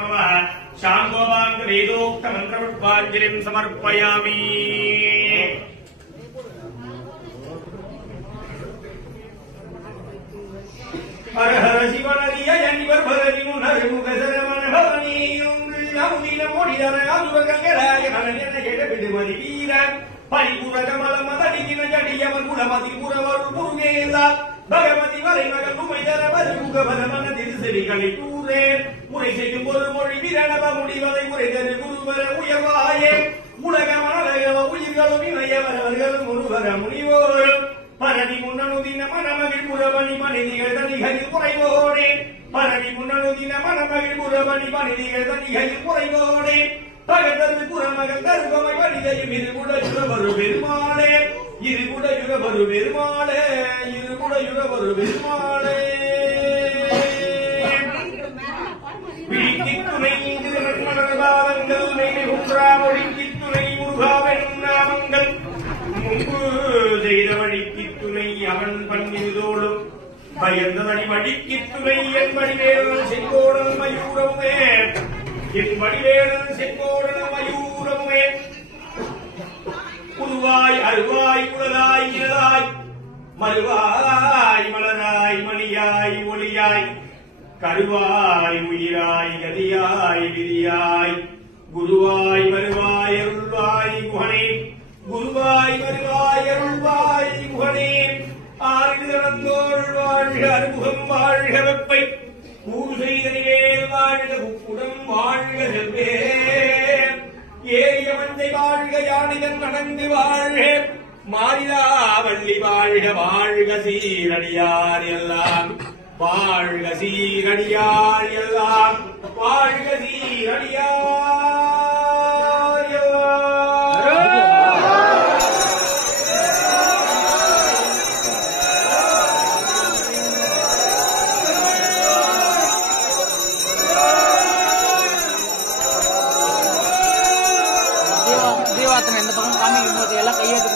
नमः शांगोपांग वेदोक्त मंत्रपुष्पांजलिं समर्पयामि। हर हर शिवनदिय जनिवर भरनि मुनर मुख सरमन भवनि अमुदिन मोडिदर आजुर गंगराय ननन जेड बिदमदि वीर परिपूर कमल मददिन जडियम गुणमति पुरवर पुरुगेला भगवती वரை மகள் உமைதர வருமுக பரமன திருசெவி கலிட்டூரே முறை செய்யும் ஒரு மொழி விரணவ முடிவதை முறைதரு குருவர உயர்வாயே உலக மனதகவ உயிர்களும் இணையவரவர்களும் ஒருவர முனிவோர் பரவி முன்னனுதின மனமகிழ் புறவணி மனிதிகள் தனிகளில் குறைவோடே பரவி முன்னனுதின மனமகிழ் புறவணி மனிதிகள் தனிகளில் குறைவோடே பகதரு புறமகன் கருவமை வழிதையும் இருகுடையுறவரு பெருமாளே இருகுடையுறவரு பெருமாளே இருகுடையுறவரு பெருமாளே பிடித்துணை திருமணபாதங்கள் நெய் உற்றாமொழித்துணை முருகாவென் நாமங்கள் முன்பு செய்த வழிக்கு துணை அவன் பண்ணிதோடும் பயந்ததடி வழிக்கு துணை என் வடிவேலன் செங்கோடன் மயூரமுமே என் வடிவேலன் செங்கோடன் மயூரமுமே புதுவாய் அருவாய் குலதாய் இனதாய் மறுவாய் மலராய் மணியாய் ஒளியாய் கருவாய் உயிராய் கதியாய் விதியாய் குருவாய் வருவாய் அருள்வாய் குஹனே குருவாய் வருவாய் அருள்வாய் குஹனே ஆறுதலந்தோள் வாழ்க அருமுகம் வாழ்க வெப்பை கூறு செய்தனிவேல் வாழ்க உப்புடம் வாழ்க செல்வே ஏரிய மந்தை வாழ்க யானிதன் நடந்து வாழ்க மாறிலா வள்ளி வாழ்க வாழ்க சீரடியார் எல்லாம் வாழ்க சீரடியார் எல்லாம் வாழ்க சீரடியார் எல்லாம். தீவாத்தனை இந்த பக்கம் காமிக்கும் போது எல்லாம் கையெழுத்து